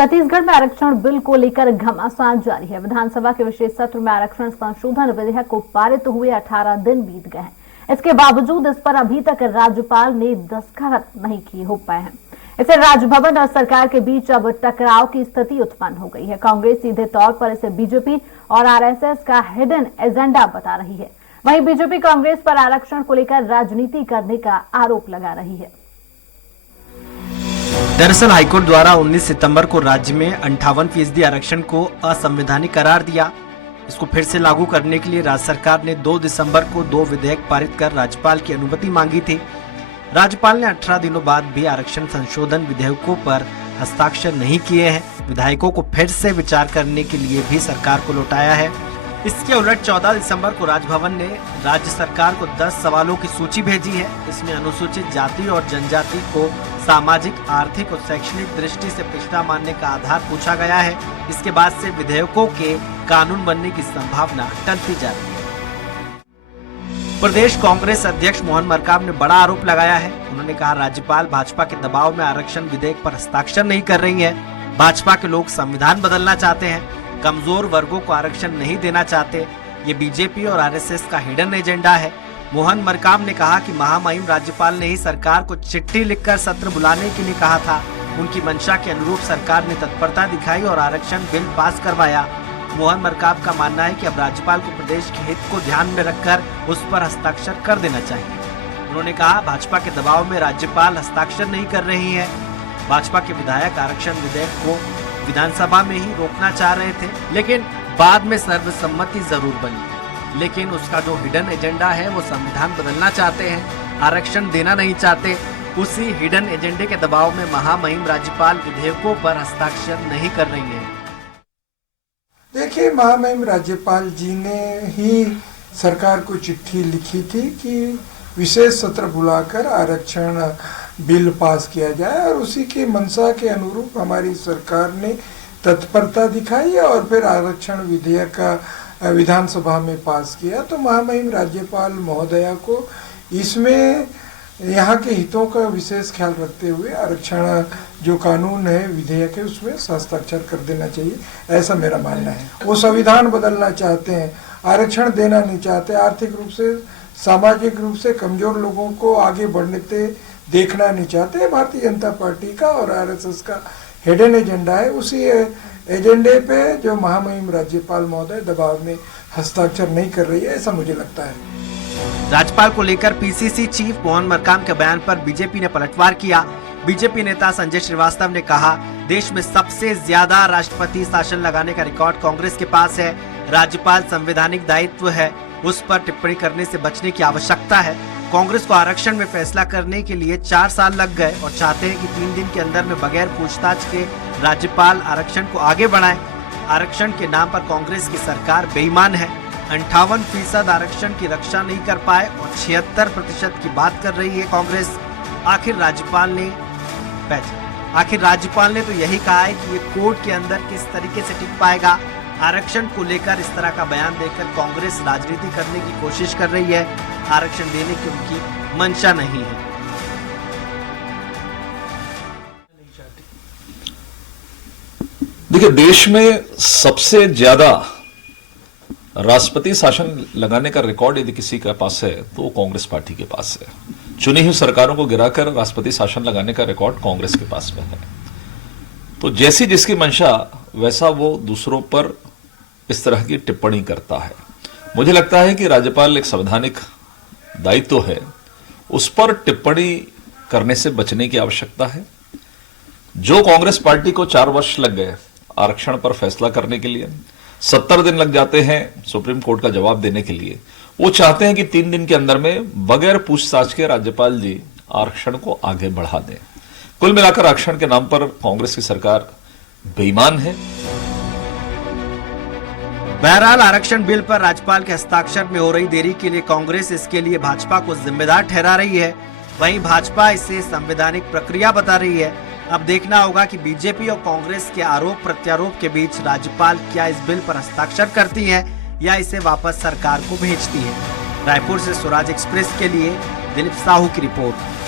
छत्तीसगढ़ में आरक्षण बिल को लेकर घमासान जारी है। विधानसभा के विशेष सत्र में आरक्षण संशोधन विधेयक को पारित हुए 18 दिन बीत गए हैं। इसके बावजूद इस पर अभी तक राज्यपाल ने दस्तखत नहीं किए हो पाए हैं। इससे राजभवन और सरकार के बीच अब टकराव की स्थिति उत्पन्न हो गई है। कांग्रेस सीधे तौर पर इसे बीजेपी और आरएसएस का हिडन एजेंडा बता रही है। वहीं बीजेपी कांग्रेस पर आरक्षण को लेकर राजनीति करने का आरोप लगा रही है। दरअसल हाईकोर्ट द्वारा 19 सितंबर को राज्य में 58% आरक्षण को असंवैधानिक करार दिया। इसको फिर से लागू करने के लिए राज्य सरकार ने 2 दिसंबर को 2 विधेयक पारित कर राज्यपाल की अनुमति मांगी थी। राज्यपाल ने 18 दिनों बाद भी आरक्षण संशोधन विधेयकों पर हस्ताक्षर नहीं किए हैं। विधायकों को फिर से विचार करने के लिए भी सरकार को लौटाया है। इसके उलट 14 दिसंबर को राजभवन ने राज्य सरकार को 10 सवालों की सूची भेजी है। इसमें अनुसूचित जाति और जनजाति को सामाजिक, आर्थिक और शैक्षणिक दृष्टि से पिछड़ा मानने का आधार पूछा गया है। इसके बाद से विधेयकों के कानून बनने की संभावना टलती जा रही है। प्रदेश कांग्रेस अध्यक्ष मोहन मरकाम ने बड़ा आरोप लगाया है। उन्होंने कहा, राज्यपाल भाजपा के दबाव में आरक्षण विधेयक पर हस्ताक्षर नहीं कर रही है। भाजपा के लोग संविधान बदलना चाहते हैं, कमजोर वर्गों को आरक्षण नहीं देना चाहते। ये बीजेपी और आरएसएस का हिडन एजेंडा है। मोहन मरकाम ने कहा कि महामहिम राज्यपाल ने ही सरकार को चिट्ठी लिखकर सत्र बुलाने के लिए कहा था। उनकी मंशा के अनुरूप सरकार ने तत्परता दिखाई और आरक्षण बिल पास करवाया। मोहन मरकाम का मानना है कि अब राज्यपाल को प्रदेश के हित को ध्यान में रखकर उस पर हस्ताक्षर कर देना चाहिए। उन्होंने कहा, भाजपा के दबाव में राज्यपाल हस्ताक्षर नहीं कर रही है। भाजपा के विधायक आरक्षण विधेयक को विधानसभा में ही रोकना चाह रहे थे, लेकिन बाद में सर्वसम्मति जरूर बनी। लेकिन उसका जो हिडन एजेंडा है वो संविधान बदलना चाहते हैं, आरक्षण देना नहीं चाहते। उसी हिडन एजेंडे के दबाव में महामहिम राज्यपाल विधेयकों पर हस्ताक्षर नहीं कर रही है। देखिए, महामहिम राज्यपाल जी ने ही सरकार को चिट्ठी लिखी थी कि विशेष सत्र बुलाकर आरक्षण बिल पास किया जाए और उसी की मंशा के अनुरूप हमारी सरकार ने तत्परता दिखाई और फिर आरक्षण विधेयक का विधानसभा में पास किया। तो महामहिम राज्यपाल महोदया को इसमें यहाँ के हितों का विशेष ख्याल रखते हुए आरक्षण जो कानून है, विधेयक है, उसमें हस्ताक्षर कर देना चाहिए, ऐसा मेरा मानना है। वो संविधान बदलना चाहते हैं, आरक्षण देना नहीं चाहते, आर्थिक रूप से, सामाजिक रूप से कमजोर लोगों को आगे बढ़ने देखना नहीं चाहते। भारतीय जनता पार्टी का और आरएसएस का हिडन एजेंडा है। उसी एजेंडे पे जो महामहिम राज्यपाल महोदय दबाव में हस्ताक्षर नहीं कर रही है, ऐसा मुझे लगता है। राज्यपाल को लेकर पीसीसी चीफ मोहन मरकाम के बयान पर बीजेपी ने पलटवार किया। बीजेपी नेता संजय श्रीवास्तव ने कहा, देश में सबसे ज्यादा राष्ट्रपति शासन लगाने का रिकॉर्ड कांग्रेस के पास है। राज्यपाल संवैधानिक दायित्व है, उस पर टिप्पणी करने से बचने की आवश्यकता है। कांग्रेस को आरक्षण में फैसला करने के लिए 4 साल लग गए और चाहते हैं कि 3 दिन के अंदर में बगैर पूछताछ के राज्यपाल आरक्षण को आगे बढ़ाएं। आरक्षण के नाम पर कांग्रेस की सरकार बेईमान है। 58% आरक्षण की रक्षा नहीं कर पाए और 76% की बात कर रही है कांग्रेस। आखिर राज्यपाल ने तो यही कहा है कि ये कोर्ट के अंदर किस तरीके से टिक पाएगा। आरक्षण को लेकर इस तरह का बयान देकर कांग्रेस राजनीति करने की कोशिश कर रही है। आरक्षण देने की उनकी मंशा नहीं है। देखिए, देश में सबसे ज्यादा राष्ट्रपति शासन लगाने का रिकॉर्ड यदि किसी के पास है तो कांग्रेस पार्टी के पास है। चुनी हुई सरकारों को गिराकर राष्ट्रपति शासन लगाने का रिकॉर्ड कांग्रेस के पास में है। तो जैसी जिसकी मंशा वैसा वो दूसरों पर इस तरह की टिप्पणी करता है। मुझे लगता है कि राज्यपाल एक संवैधानिक दायित्व है, उस पर टिप्पणी करने से बचने की आवश्यकता है। जो कांग्रेस पार्टी को 4 वर्ष लग गए आरक्षण पर फैसला करने के लिए, 70 दिन लग जाते हैं सुप्रीम कोर्ट का जवाब देने के लिए, वो चाहते हैं कि 3 दिन के अंदर में बगैर पूछताछ के राज्यपाल जी आरक्षण को आगे बढ़ा दें। कुल मिलाकर आरक्षण के नाम पर कांग्रेस की सरकार बेईमान है। बहरहाल आरक्षण बिल पर राज्यपाल के हस्ताक्षर में हो रही देरी के लिए कांग्रेस इसके लिए भाजपा को जिम्मेदार ठहरा रही है। वहीं भाजपा इसे संवैधानिक प्रक्रिया बता रही है। अब देखना होगा कि बीजेपी और कांग्रेस के आरोप प्रत्यारोप के बीच राज्यपाल क्या इस बिल पर हस्ताक्षर करती है या इसे वापस सरकार को भेजती है। रायपुर से स्वराज एक्सप्रेस के लिए दिलीप साहू की रिपोर्ट।